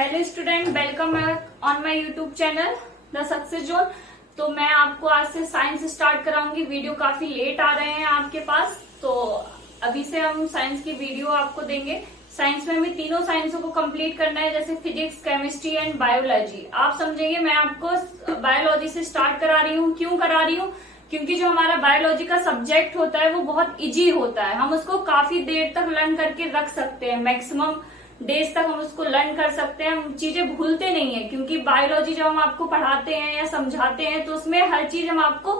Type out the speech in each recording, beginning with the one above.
Hello student, welcome on my YouTube channel the success zone. तो मैं आपको आज से साइंस स्टार्ट कराऊंगी। वीडियो काफी लेट आ रहे हैं आपके पास, तो अभी से हम साइंस की वीडियो आपको देंगे। साइंस में हमें तीनों साइंसों को कंप्लीट करना है, जैसे फिजिक्स, केमिस्ट्री एंड बायोलॉजी। आप समझेंगे मैं आपको बायोलॉजी से स्टार्ट करा रही हूँ। क्यों करा रही हूँ? क्योंकि जो हमारा बायोलॉजी का सब्जेक्ट होता है वो बहुत इजी होता है। हम उसको काफी देर तक लर्न करके रख सकते हैं, मैक्सिमम डेज तक हम उसको लर्न कर सकते हैं। हम चीजें भूलते नहीं है, क्योंकि बायोलॉजी जब हम आपको पढ़ाते हैं या समझाते हैं तो उसमें हर चीज हम आपको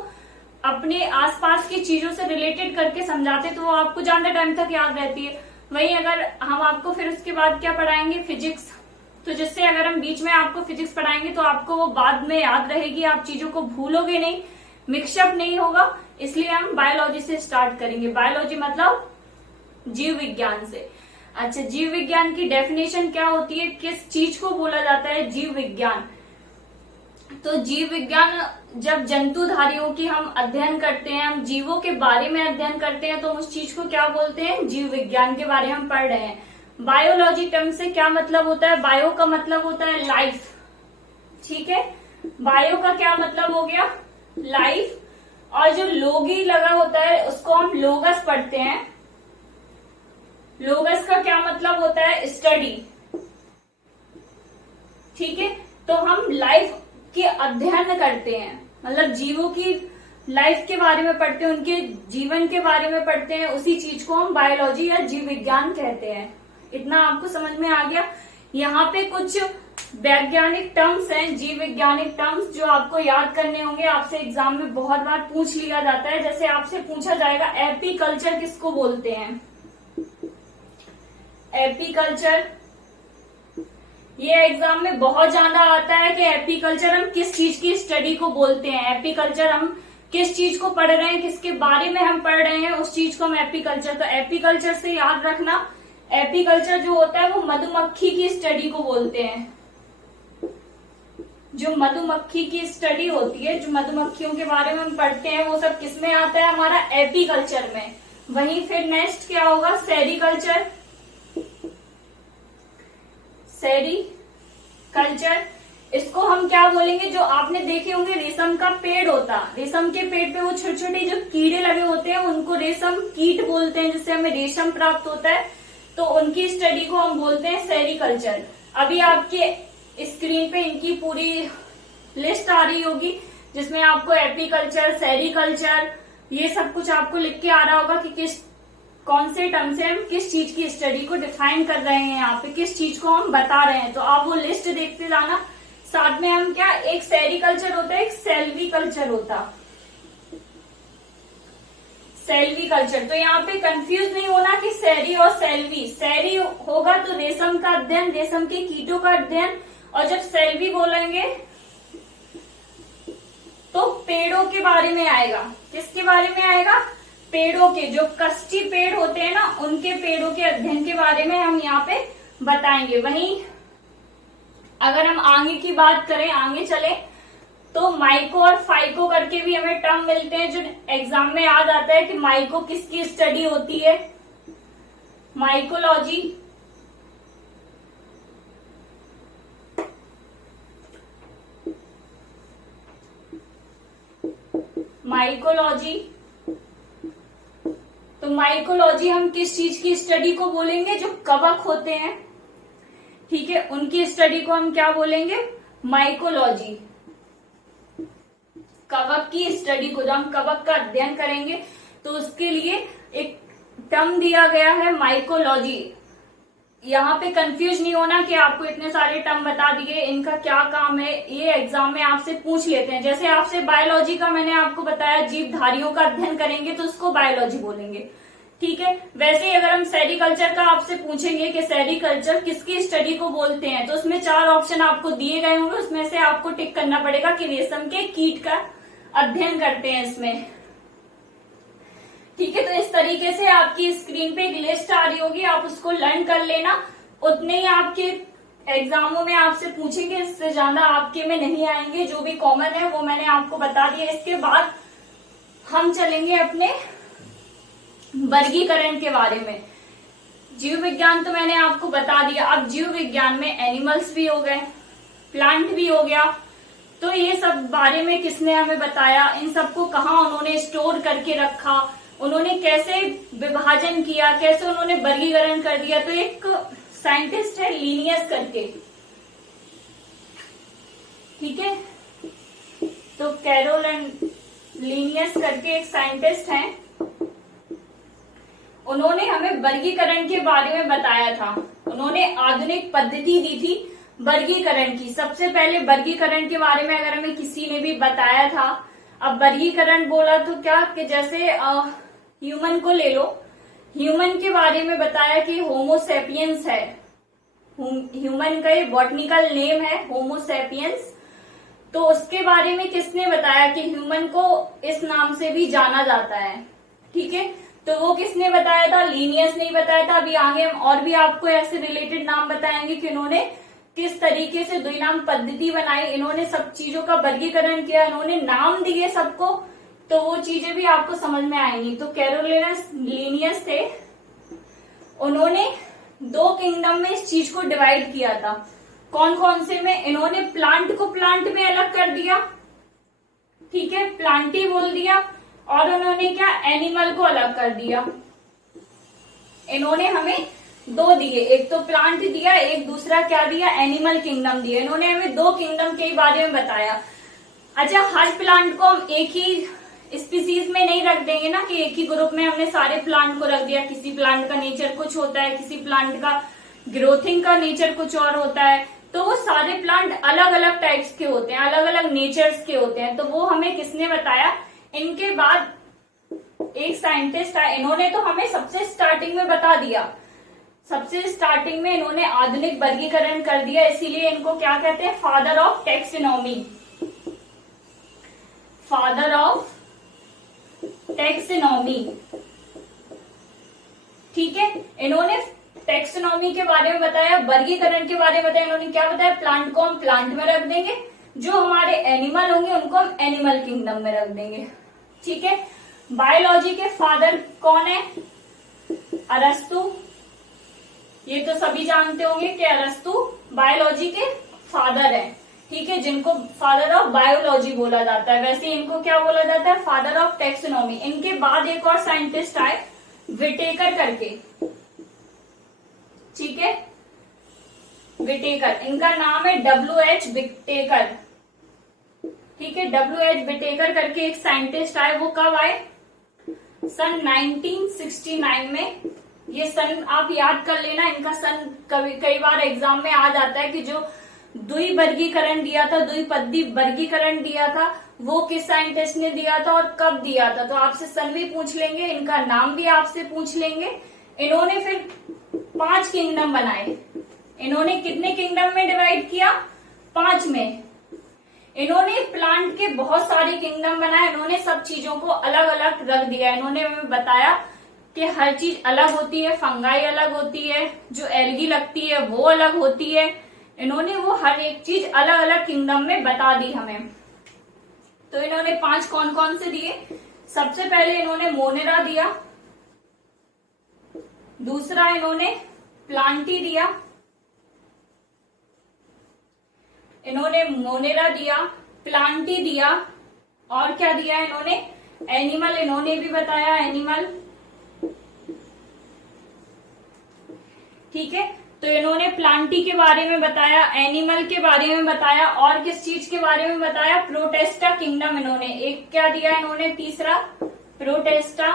अपने आसपास की चीजों से रिलेटेड करके समझाते हैं, तो वो आपको ज्यादा टाइम तक याद रहती है। वहीं अगर हम आपको फिर उसके बाद क्या पढ़ाएंगे, फिजिक्स, तो जिससे अगर हम बीच में आपको फिजिक्स पढ़ाएंगे तो आपको वो बाद में याद रहेगी, आप चीजों को भूलोगे नहीं, मिक्सअप नहीं होगा। इसलिए हम बायोलॉजी से स्टार्ट करेंगे। बायोलॉजी मतलब जीव विज्ञान से। अच्छा, जीव विज्ञान की डेफिनेशन क्या होती है, किस चीज को बोला जाता है जीव विज्ञान? तो जीव विज्ञान जब जंतुधारियों की हम अध्ययन करते हैं, हम जीवों के बारे में अध्ययन करते हैं, तो उस चीज को क्या बोलते हैं? जीव विज्ञान के बारे में हम पढ़ रहे हैं। बायोलॉजी टर्म से क्या मतलब होता है? बायो का मतलब होता है लाइफ, ठीक है। बायो का क्या मतलब हो गया? लाइफ। और जो लोगी लगा होता है उसको हम लोगस पढ़ते हैं। लोगस का क्या मतलब होता है? स्टडी, ठीक है। तो हम लाइफ के अध्ययन करते हैं, मतलब जीवों की लाइफ के बारे में पढ़ते हैं, उनके जीवन के बारे में पढ़ते हैं। उसी चीज को हम बायोलॉजी या जीव विज्ञान कहते हैं। इतना आपको समझ में आ गया? यहाँ पे कुछ वैज्ञानिक टर्म्स हैं, जीव वैज्ञानिक टर्म्स, जो आपको याद करने होंगे। आपसे एग्जाम में बहुत बार पूछ लिया जाता है। जैसे आपसे पूछा जाएगा एपीकल्चर किसको बोलते हैं? एपीकल्चर, ये एग्जाम में बहुत ज्यादा आता है कि एपीकल्चर हम किस चीज की स्टडी को बोलते हैं। एपीकल्चर हम किस चीज को पढ़ रहे हैं, किसके बारे में हम पढ़ रहे हैं, उस चीज को हम एपीकल्चर। तो एपीकल्चर से याद रखना, एपीकल्चर जो होता है वो मधुमक्खी की स्टडी को बोलते हैं। जो मधुमक्खी की स्टडी होती है, जो मधुमक्खियों के बारे में हम पढ़ते हैं, वो सब किस में आता है? हमारा एपीकल्चर में। वहीं फिर नेक्स्ट क्या होगा? सेरीकल्चर। सेरीकल्चर, इसको हम क्या बोलेंगे? जो आपने देखे होंगे रेशम का पेड़ होता, रेशम के पेड़ पे वो छोटे छोटे जो कीड़े लगे होते हैं उनको रेशम कीट बोलते हैं, जिससे हमें रेशम प्राप्त होता है। तो उनकी स्टडी को हम बोलते हैं सेरीकल्चर। अभी आपके स्क्रीन पे इनकी पूरी लिस्ट आ रही होगी, जिसमें आपको एपीकल्चर, सेरीकल्चर, ये सब कुछ आपको लिख के आ रहा होगा कि कौन से टर्म से हम किस चीज की स्टडी को डिफाइन कर रहे हैं, यहाँ पे किस चीज को हम बता रहे हैं। तो आप वो लिस्ट देखते जाना। साथ में हम क्या, एक सेरीकल्चर होता है, एक सेल्वीकल्चर होता। सेल्वीकल्चर, तो यहाँ पे कंफ्यूज नहीं होना कि सेरी और सेल्वी। सेरी होगा तो रेशम का अध्ययन, रेशम के कीटों का अध्ययन, और जब सेल्वी बोलेंगे तो पेड़ों के बारे में आएगा। किसके बारे में आएगा? पेड़ों के, जो कष्टी पेड़ होते हैं ना, उनके पेड़ों के अध्ययन के बारे में हम यहाँ पे बताएंगे। वहीं अगर हम आगे की बात करें, आगे चले, तो माइको और फाइको करके भी हमें टर्म मिलते हैं, जो एग्जाम में याद आता है कि माइको किसकी स्टडी होती है? माइकोलॉजी। माइकोलॉजी, तो माइकोलॉजी हम किस चीज की स्टडी को बोलेंगे? जो कवक होते हैं, ठीक है, उनकी स्टडी को हम क्या बोलेंगे? माइकोलॉजी। कवक की स्टडी को, जब हम कवक का अध्ययन करेंगे तो उसके लिए एक टर्म दिया गया है माइकोलॉजी। यहाँ पे कंफ्यूज नहीं होना कि आपको इतने सारे टर्म बता दिए, इनका क्या काम है, ये एग्जाम में आपसे पूछ लेते हैं। जैसे आपसे बायोलॉजी का मैंने आपको बताया, जीवधारियों का अध्ययन करेंगे तो उसको बायोलॉजी बोलेंगे, ठीक है। वैसे ही अगर हम सेरीकल्चर का आपसे पूछेंगे कि सेरीकल्चर किसकी स्टडी को बोलते हैं, तो उसमें 4 ऑप्शन आपको दिए गए होंगे, उसमें से आपको टिक करना पड़ेगा कि रेशम के कीट का अध्ययन करते हैं इसमें, ठीक है। तो इस तरीके से आपकी स्क्रीन पे एक लिस्ट आ रही होगी, आप उसको लर्न कर लेना। उतने ही आपके एग्जामों में आपसे पूछेंगे, इससे ज्यादा आपके में नहीं आएंगे। जो भी कॉमन है वो मैंने आपको बता दिया। इसके बाद हम चलेंगे अपने वर्गीकरण के बारे में। जीव विज्ञान तो मैंने आपको बता दिया। अब जीव विज्ञान में एनिमल्स भी हो गए, प्लांट भी हो गया। तो ये सब बारे में किसने हमें बताया, इन सबको कहाँ उन्होंने स्टोर करके रखा, उन्होंने कैसे विभाजन किया, कैसे उन्होंने वर्गीकरण कर दिया। तो एक साइंटिस्ट है लीनियस करके, ठीक है। तो कैरोल लीनियस करके एक साइंटिस्ट हैं, उन्होंने हमें वर्गीकरण के बारे में बताया था। उन्होंने आधुनिक पद्धति दी थी वर्गीकरण की। सबसे पहले वर्गीकरण के बारे में अगर हमें किसी ने भी बताया था, अब वर्गीकरण बोला तो क्या कि जैसे ह्यूमन को ले लो, ह्यूमन के बारे में बताया कि होमोसेपियंस है। ह्यूमन का ये बॉटनिकल नेम है होमोसेपियंस। तो उसके बारे में किसने बताया कि ह्यूमन को इस नाम से भी जाना जाता है, ठीक है। तो वो किसने बताया था, लीनियस ने बताया था। अभी आगे हम और भी आपको ऐसे रिलेटेड नाम बताएंगे कि इन्होंने किस तरीके से द्विनाम पद्धति बनाई, इन्होंने सब चीजों का वर्गीकरण किया, इन्होंने नाम दिए सबको। तो वो चीजें भी आपको समझ में आएंगी। तो कैरोलिनस लीनियस थे, उन्होंने 2 किंगडम में इस चीज को डिवाइड किया था। कौन कौन से में, इन्होंने प्लांट को प्लांट में अलग कर दिया, ठीक है, प्लांटी बोल दिया। और उन्होंने क्या, एनिमल को अलग कर दिया। इन्होंने हमें 2 दिए, एक तो प्लांट दिया, एक दूसरा क्या दिया, एनिमल किंगडम दिया। इन्होंने हमें 2 किंगडम के बारे में बताया। अच्छा, हर प्लांट को हम एक ही स्पीसीज में नहीं रख देंगे ना कि एक ही ग्रुप में हमने सारे प्लांट को रख दिया। किसी प्लांट का नेचर कुछ होता है, किसी प्लांट का ग्रोथिंग का नेचर कुछ और होता है। तो वो सारे प्लांट अलग अलग टाइप्स के होते हैं, अलग अलग नेचर्स के होते हैं। तो वो हमें किसने बताया, इनके बाद एक साइंटिस्ट आए, इन्होंने तो हमें सबसे स्टार्टिंग में बता दिया। सबसे स्टार्टिंग में इन्होंने आधुनिक वर्गीकरण कर दिया, इसीलिए इनको क्या कहते हैं, father of taxonomy. Father of taxonomy, ठीक है। इन्होंने टैक्सोनॉमी के बारे में बताया, वर्गीकरण के बारे में बताया। इन्होंने क्या बताया, प्लांट को हम प्लांट में रख देंगे, जो हमारे एनिमल होंगे उनको हम एनिमल किंगडम में रख देंगे, ठीक है। बायोलॉजी के फादर कौन है, अरस्तु। ये तो सभी जानते होंगे कि अरस्तु बायोलॉजी के फादर है, ठीक है, जिनको फादर ऑफ बायोलॉजी बोला जाता है। वैसे इनको क्या बोला जाता है, फादर ऑफ टैक्सोनॉमी। इनके बाद एक और साइंटिस्ट आए, विटेकर करके, ठीक है, विटेकर। इनका नाम है WH विटेकर, ठीक है। WH विटेकर करके एक साइंटिस्ट आए। वो कब आए, सन 1969 में। ये सन आप याद कर लेना, इनका सन कई बार एग्जाम में आ जाता है कि जो द्विवर्गीकरण दिया था, द्विपदी वर्गीकरण दिया था, वो किस साइंटिस्ट ने दिया था और कब दिया था। तो आपसे सन भी पूछ लेंगे, इनका नाम भी आपसे पूछ लेंगे। इन्होंने फिर 5 किंगडम बनाए। इन्होंने कितने किंगडम में डिवाइड किया, 5 में। इन्होंने प्लांट के बहुत सारे किंगडम बनाए। इन्होंने सब चीजों को अलग अलग रख दिया। इन्होंने हमें बताया कि हर चीज अलग होती है, फंगाई अलग होती है, जो एल्गी लगती है वो अलग होती है। इन्होंने वो हर एक चीज अलग अलग किंगडम में बता दी हमें। तो इन्होंने 5 कौन कौन से दिए, सबसे पहले इन्होंने मोनेरा दिया, दूसरा इन्होंने प्लांटी दिया, इन्होंने मोनेरा दिया, प्लांटी दिया, और क्या दिया इन्होंने, एनिमल इन्होंने भी बताया, एनिमल, ठीक है। तो इन्होंने प्लांटी के बारे में बताया, एनिमल के बारे में बताया, और किस चीज के बारे में बताया, प्रोटेस्टा किंगडम। इन्होंने एक क्या दिया, इन्होंने तीसरा प्रोटेस्टा,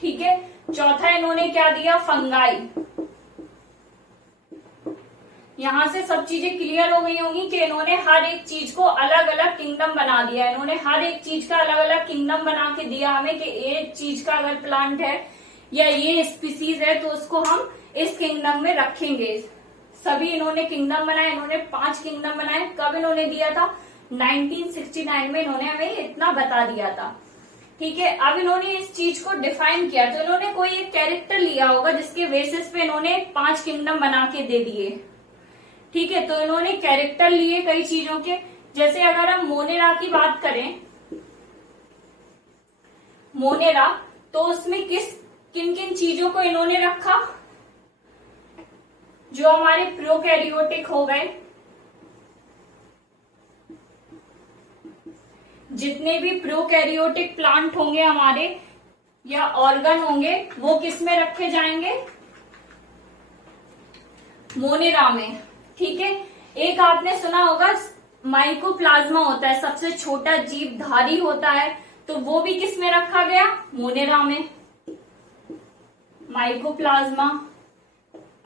ठीक है। चौथा इन्होंने क्या दिया, फंगाई। यहां से सब चीजें क्लियर हो गई होंगी कि इन्होंने हर एक चीज को अलग अलग किंगडम बना दिया। इन्होंने हर एक चीज का अलग अलग किंगडम बना के दिया हमें कि एक चीज का अगर प्लांट है या ये स्पीसीज है तो उसको हम इस किंगडम में रखेंगे। सभी इन्होंने किंगडम बनाए। इन्होंने 5 किंगडम बनाए। कब इन्होंने दिया था, 1969 में इन्होंने हमें इतना बता दिया था, ठीक है। अब इन्होंने इस चीज को डिफाइन किया, तो इन्होंने कोई एक कैरेक्टर लिया होगा जिसके बेसिस पे इन्होंने 5 किंगडम बना के दे दिए, ठीक है। तो इन्होंने कैरेक्टर लिए कई चीजों के। जैसे अगर हम मोनेरा की बात करें, मोनेरा, तो उसमें किस किन किन चीजों को इन्होंने रखा जो हमारे प्रोकैरियोटिक हो गए। जितने भी प्रोकैरियोटिक प्लांट होंगे हमारे या ऑर्गन होंगे वो किस में रखे जाएंगे, मोनेरा में। ठीक है, एक आपने सुना होगा माइकोप्लाज्मा होता है, सबसे छोटा जीवधारी होता है, तो वो भी किस में रखा गया, मोनेरा में, माइकोप्लाज्मा।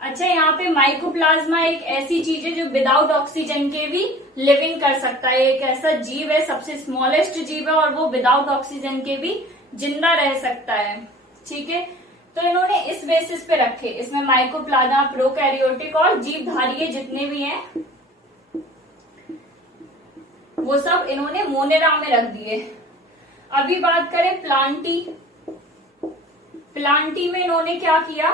अच्छा, यहाँ पे माइकोप्लाज्मा एक ऐसी चीज है जो विदाउट ऑक्सीजन के भी लिविंग कर सकता है। एक ऐसा जीव है, सबसे स्मॉलेस्ट जीव है और वो विदाउट ऑक्सीजन के भी जिंदा रह सकता है। ठीक है, तो इन्होंने इस बेसिस पे रखे, इसमें माइकोप्लाज्मा, प्रोकैरियोटिक और जीवधारी जितने भी हैं वो सब इन्होंने मोनेरा में रख दिए। अभी बात करें प्लांटी। प्लांटी में इन्होंने क्या किया,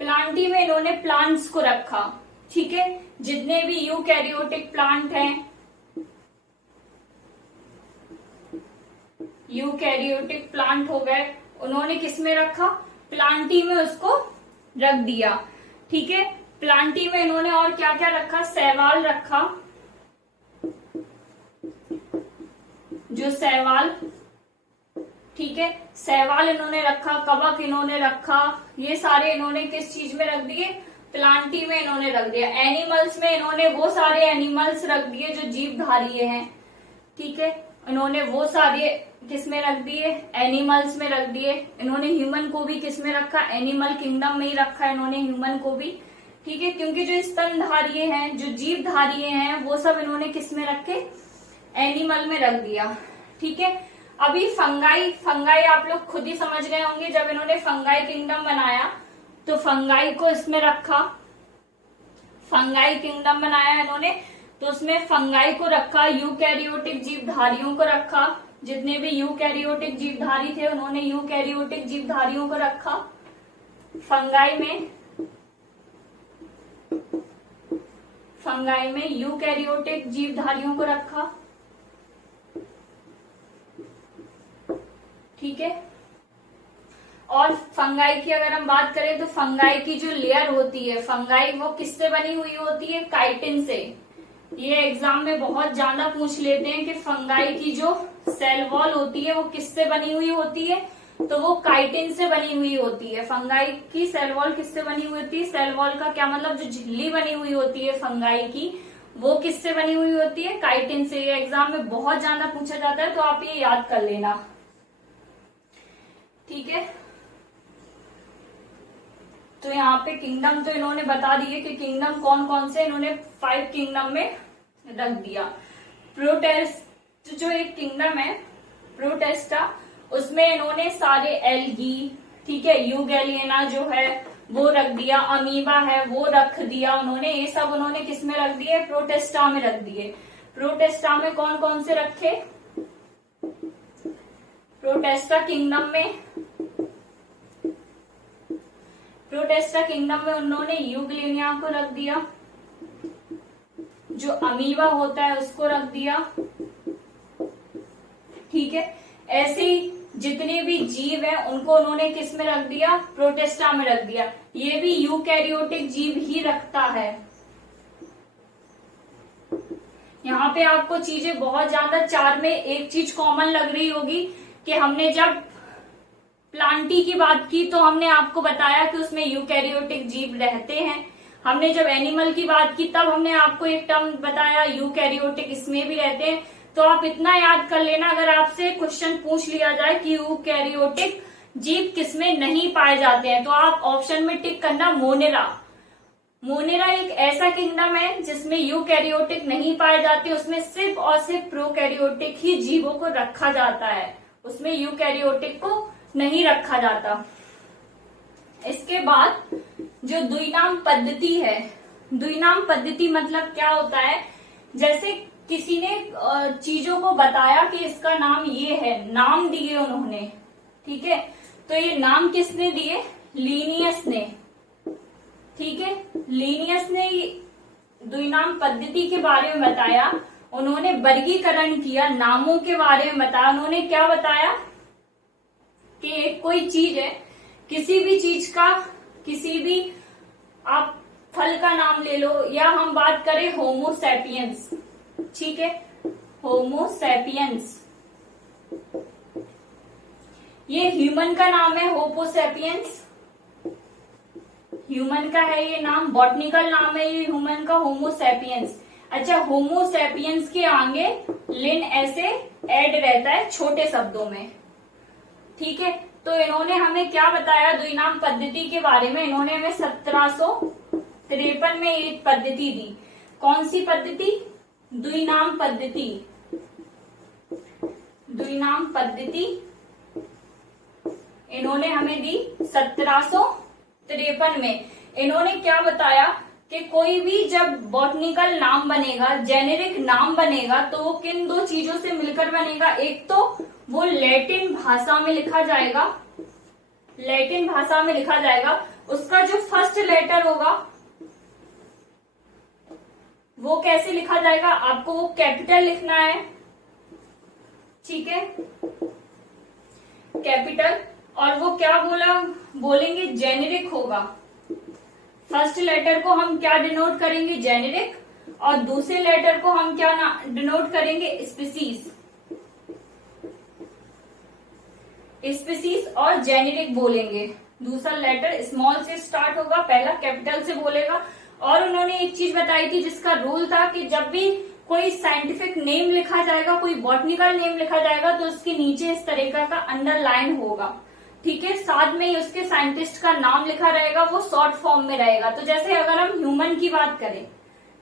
प्लांटी में इन्होंने प्लांट्स को रखा। ठीक है, जितने भी यूकैरियोटिक प्लांट हैं, यूकैरियोटिक प्लांट हो गए, उन्होंने किसमें रखा, प्लांटी में उसको रख दिया। ठीक है, प्लांटी में इन्होंने और क्या क्या रखा, शैवाल रखा, जो शैवाल, ठीक है, शैवाल इन्होंने रखा, कवक इन्होंने रखा, ये सारे इन्होंने किस चीज में रख दिए, प्लांटी में इन्होंने रख दिया। एनिमल्स में इन्होंने वो सारे एनिमल्स रख दिए जो जीवधारी हैं। ठीक है, इन्होंने वो सारे किस में रख दिए, एनिमल्स में रख दिए। इन्होंने ह्यूमन को भी किस में रखा, एनिमल किंगडम में ही रखा इन्होंने ह्यूमन को भी। ठीक है, क्योंकि जो स्तनधारी हैं, जो जीवधारी हैं, वो सब इन्होंने किस में रखे, एनिमल में रख दिया। ठीक है, अभी फंगाई, फंगाई आप लोग खुद ही समझ गए होंगे, जब इन्होंने फंगाई किंगडम बनाया तो फंगाई को इसमें रखा, फंगाई किंगडम बनाया इन्होंने तो उसमें फंगाई को रखा, यूकैरियोटिक जीवधारियों को रखा, जितने भी यूकैरियोटिक जीवधारी थे उन्होंने यूकैरियोटिक जीवधारियों को रखा फंगाई में। फंगाई में यूकैरियोटिक जीवधारियों को रखा। ठीक है, और फंगाई की अगर हम बात करें तो फंगाई की जो लेयर होती है, फंगाई वो किससे बनी हुई होती है, काइटिन से। ये एग्जाम में बहुत ज्यादा पूछ लेते हैं कि फंगाई की जो सेल वॉल होती है वो किससे बनी हुई होती है, तो वो काइटिन से बनी हुई होती है। फंगाई की सेल वॉल किससे बनी हुई होती है, सेल वॉल का क्या मतलब, जो झिल्ली बनी हुई होती है फंगाई की वो किससे बनी हुई होती है, काइटिन से। ये एग्जाम में बहुत ज्यादा पूछा जाता है, तो आप ये याद कर लेना। ठीक है, तो यहाँ पे किंगडम तो इन्होंने बता दिए कि किंगडम कौन कौन से, इन्होंने 5 किंगडम में रख दिया। प्रोटेस्ट जो एक किंगडम है प्रोटेस्टा, उसमें इन्होंने सारे एल्गी, ठीक है, यूगेलियना जो है वो रख दिया, अमीबा है वो रख दिया उन्होंने, ये सब उन्होंने किस में रख दिए, प्रोटेस्टा में रख दिए। प्रोटेस्टा में कौन कौन से रखे, प्रोटेस्टा किंगडम में, प्रोटेस्टा किंगडम में उन्होंने यूग्लिनिया को रख दिया, जो अमीबा होता है उसको रख दिया। ठीक है, ऐसे जितने भी जीव हैं उनको उन्होंने किस में रख दिया, प्रोटेस्टा में रख दिया। ये भी यूकैरियोटिक जीव ही रखता है। यहाँ पे आपको चीजें बहुत ज्यादा, 4 में एक चीज कॉमन लग रही होगी कि हमने जब प्लांटी की बात की तो हमने आपको बताया कि उसमें यूकैरियोटिक जीव रहते हैं। हमने जब एनिमल की बात की तब हमने आपको एक टर्म बताया यूकैरियोटिक, इसमें भी रहते हैं। तो आप इतना याद कर लेना, अगर आपसे क्वेश्चन पूछ लिया जाए कि यूकैरियोटिक जीव किसमें नहीं पाए जाते हैं तो आप ऑप्शन में टिक करना मोनेरा। मोनेरा एक ऐसा किंगडम है जिसमें यूकैरियोटिक नहीं पाए जाते, उसमें सिर्फ और सिर्फ प्रोकैरियोटिक ही जीवों को रखा जाता है, उसमें यूकैरियोटिक को नहीं रखा जाता। इसके बाद जो द्विनाम पद्धति है, द्विनाम पद्धति मतलब क्या होता है, जैसे किसी ने चीजों को बताया कि इसका नाम ये है, नाम दिए उन्होंने, ठीक है, तो ये नाम किसने दिए, लीनियस ने। ठीक है, लीनियस ने द्विनाम पद्धति के बारे में बताया, उन्होंने वर्गीकरण किया, नामों के बारे में बताया। उन्होंने क्या बताया कि कोई चीज है, किसी भी चीज का, किसी भी आप फल का नाम ले लो, या हम बात करें होमोसैपियंस, ठीक है, होमोसैपियंस, ये ह्यूमन का नाम है होमोसैपियंस, ह्यूमन का है ये नाम, बॉटनिकल नाम है ये ह्यूमन का, होमोसैपियंस। अच्छा, होमोसैपियंस के आगे लिन ऐसे ऐड रहता है छोटे शब्दों में, ठीक है। तो इन्होंने हमें क्या बताया द्विनाम पद्धति के बारे में, इन्होंने हमें 1753 में एक पद्धति दी। कौन सी पद्धति? द्विनाम पद्धति, द्विनाम पद्धति इन्होंने हमें दी 1753 में। इन्होंने क्या बताया कि कोई भी जब बॉटनिकल नाम बनेगा, जेनेरिक नाम बनेगा, तो वो किन दो चीजों से मिलकर बनेगा। एक तो वो लैटिन भाषा में लिखा जाएगा, लैटिन भाषा में लिखा जाएगा, उसका जो फर्स्ट लेटर होगा वो कैसे लिखा जाएगा, आपको वो कैपिटल लिखना है, ठीक है, कैपिटल। और वो क्या बोलेंगे, जेनेरिक होगा। फर्स्ट लेटर को हम क्या डिनोट करेंगे, जेनेरिक, और दूसरे लेटर को हम क्या डिनोट करेंगे, स्पीसीज, स्पीसीज और जेनेरिक बोलेंगे। दूसरा लेटर स्मॉल से स्टार्ट होगा, पहला कैपिटल से बोलेगा। और उन्होंने एक चीज बताई थी जिसका रूल था कि जब भी कोई साइंटिफिक नेम लिखा जाएगा, कोई बॉटनिकल नेम लिखा जाएगा, तो उसके नीचे इस तरीके का अंडरलाइन होगा, ठीक है। साथ में ही उसके साइंटिस्ट का नाम लिखा रहेगा, वो शॉर्ट फॉर्म में रहेगा। तो जैसे अगर हम ह्यूमन की बात करें,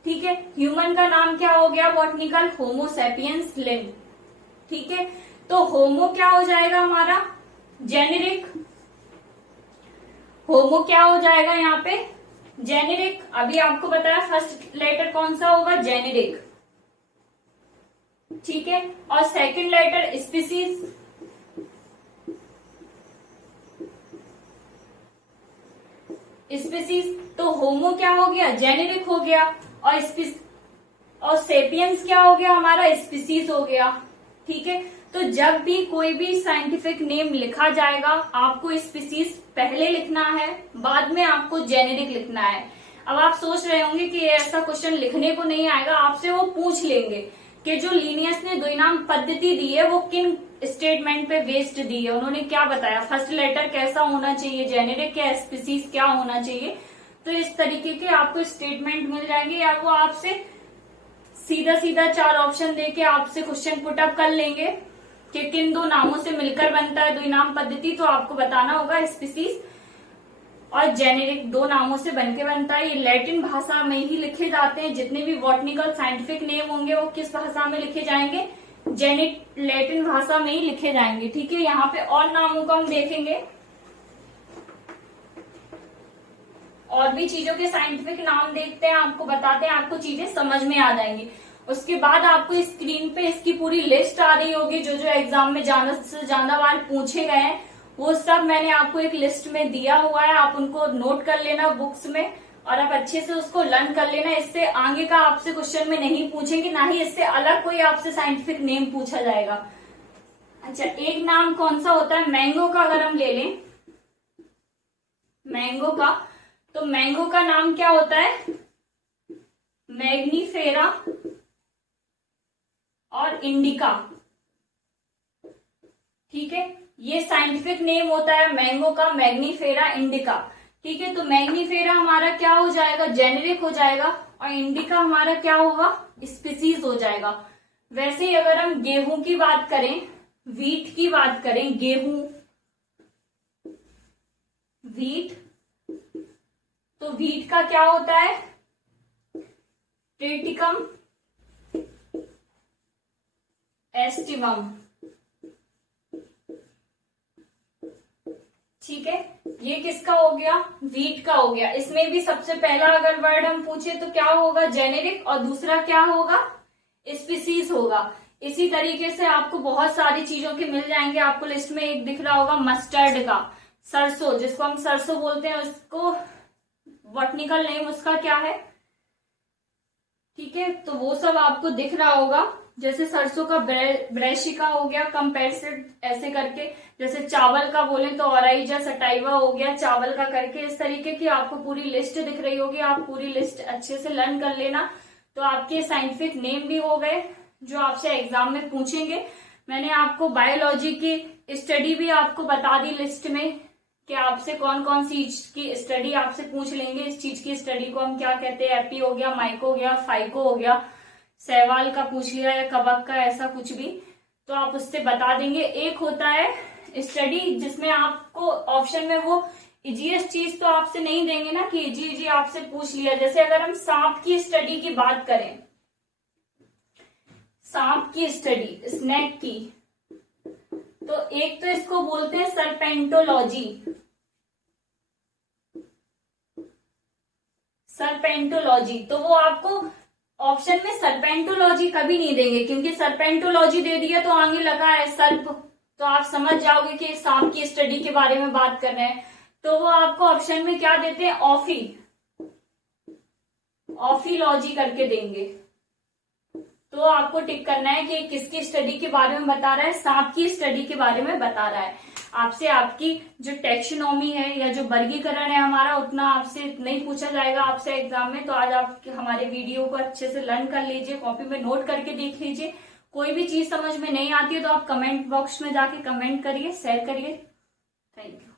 ठीक है, ह्यूमन का नाम क्या हो गया बॉटनिकल, होमोसैपियंस लिन, ठीक है। तो होमो क्या हो जाएगा हमारा, जेनेरिक, होमो क्या हो जाएगा यहाँ पे, जेनेरिक। अभी आपको बताया फर्स्ट लेटर कौन सा होगा, जेनेरिक, ठीक है। और सेकंड लेटर स्पीसीज, स्पीसीज। तो होमो क्या हो गया, जेनेरिक हो गया, और सेपियंस क्या हो गया हमारा, स्पीसीज हो गया, ठीक है। तो जब भी कोई भी साइंटिफिक नेम लिखा जाएगा, आपको स्पीसीज पहले लिखना है, बाद में आपको जेनेरिक लिखना है। अब आप सोच रहे होंगे कि ऐसा क्वेश्चन लिखने को नहीं आएगा, आपसे वो पूछ लेंगे कि जो लीनियस ने द्विनाम पद्धति दी है वो किन स्टेटमेंट पे बेस्ड दी है, उन्होंने क्या बताया, फर्स्ट लेटर कैसा होना चाहिए, जेनेरिक या स्पीसीज क्या होना चाहिए। तो इस तरीके के आपको स्टेटमेंट मिल जाएंगे, या वो आपसे सीधा सीधा 4 ऑप्शन देके आपसे क्वेश्चन पुटअप कर लेंगे कि किन दो नामों से मिलकर बनता है द्विनाम पद्धति। तो आपको बताना होगा स्पीसीज और जेनेरिक 2 नामों से बनके बनता है। ये लैटिन भाषा में ही लिखे जाते हैं, जितने भी बॉटनिकल साइंटिफिक नेम होंगे वो किस भाषा में लिखे जाएंगे, लैटिन भाषा में ही लिखे जाएंगे, ठीक है। यहाँ पे और नामों को हम देखेंगे, और भी चीजों के साइंटिफिक नाम देखते हैं, आपको बताते हैं, आपको चीजें समझ में आ जाएंगी। उसके बाद आपको स्क्रीन पे इसकी पूरी लिस्ट आ रही होगी, जो जो एग्जाम में ज्यादा से ज्यादा बार पूछे गए हैं वो सब मैंने आपको एक लिस्ट में दिया हुआ है। आप उनको नोट कर लेना बुक्स में, और आप अच्छे से उसको लर्न कर लेना। इससे आगे का आपसे क्वेश्चन में नहीं पूछेंगे, ना ही इससे अलग कोई आपसे साइंटिफिक नेम पूछा जाएगा। अच्छा, एक नाम कौन सा होता है, मैंगो का अगर हम ले लें, मैंगो का, तो मैंगो का नाम क्या होता है, मैग्नीफेरा और इंडिका, ठीक है। ये साइंटिफिक नेम होता है मैंगो का, मैग्नीफेरा इंडिका, ठीक है। तो मैग्नीफेरा हमारा क्या हो जाएगा, जेनेरिक हो जाएगा, और इंडिका हमारा क्या होगा, स्पीसीज हो जाएगा। वैसे ही अगर हम गेहूं की बात करें, वीट की बात करें, गेहूं, वीट, तो वीट का क्या होता है, ट्रिटिकम एस्टिवम, ठीक है। ये किसका हो गया, वीट का हो गया। इसमें भी सबसे पहला अगर वर्ड हम पूछे तो क्या होगा, जेनेरिक, और दूसरा क्या होगा, स्पीसीज होगा। इसी तरीके से आपको बहुत सारी चीजों के मिल जाएंगे। आपको लिस्ट में एक दिख रहा होगा मस्टर्ड का, सरसों, जिसको हम सरसों बोलते हैं, उसको बॉटनिकल नेम उसका क्या है, ठीक है। तो वो सब आपको दिख रहा होगा। जैसे सरसों का ब्रैसिका हो गया, कंपेरिजन ऐसे करके, जैसे चावल का बोले तो ओराइजा सटाइवा हो गया चावल का करके, इस तरीके की आपको पूरी लिस्ट दिख रही होगी। आप पूरी लिस्ट अच्छे से लर्न कर लेना। तो आपके साइंटिफिक नेम भी हो गए जो आपसे एग्जाम में पूछेंगे। मैंने आपको बायोलॉजी की स्टडी भी आपको बता दी लिस्ट में कि आपसे कौन कौन सी चीज की स्टडी आपसे पूछ लेंगे। इस चीज की स्टडी को हम क्या कहते हैं, एपी हो गया, माइको हो गया, फाइको हो गया, सहवाल का पूछ लिया या कबक का, ऐसा कुछ भी तो आप उससे बता देंगे। एक होता है स्टडी जिसमें आपको ऑप्शन में वो इजीएस्ट चीज तो आपसे नहीं देंगे ना कि इजी आपसे पूछ लिया। जैसे अगर हम सांप की स्टडी की बात करें, सांप की स्टडी, स्नेक की, तो एक तो इसको बोलते हैं सरपेंटोलॉजी। सरपेंटोलॉजी तो वो आपको ऑप्शन में सरपेंटोलॉजी कभी नहीं देंगे, क्योंकि सरपेंटोलॉजी दे दिया तो आगे लगा है सर्प, तो आप समझ जाओगे कि सांप की स्टडी के बारे में बात कर रहे हैं। तो वो आपको ऑप्शन में क्या देते हैं, ऑफीलॉजी करके देंगे। तो आपको टिक करना है कि किसकी स्टडी के बारे में बता रहा है, सांप की स्टडी के बारे में बता रहा है। आपसे आपकी जो टेक्सोनॉमी है या जो वर्गीकरण है हमारा, उतना आपसे नहीं पूछा जाएगा आपसे एग्जाम में। तो आज आप हमारे वीडियो को अच्छे से लर्न कर लीजिए, कॉपी में नोट करके देख लीजिए। कोई भी चीज समझ में नहीं आती है तो आप कमेंट बॉक्स में जाके कमेंट करिए, शेयर करिए। Thank you.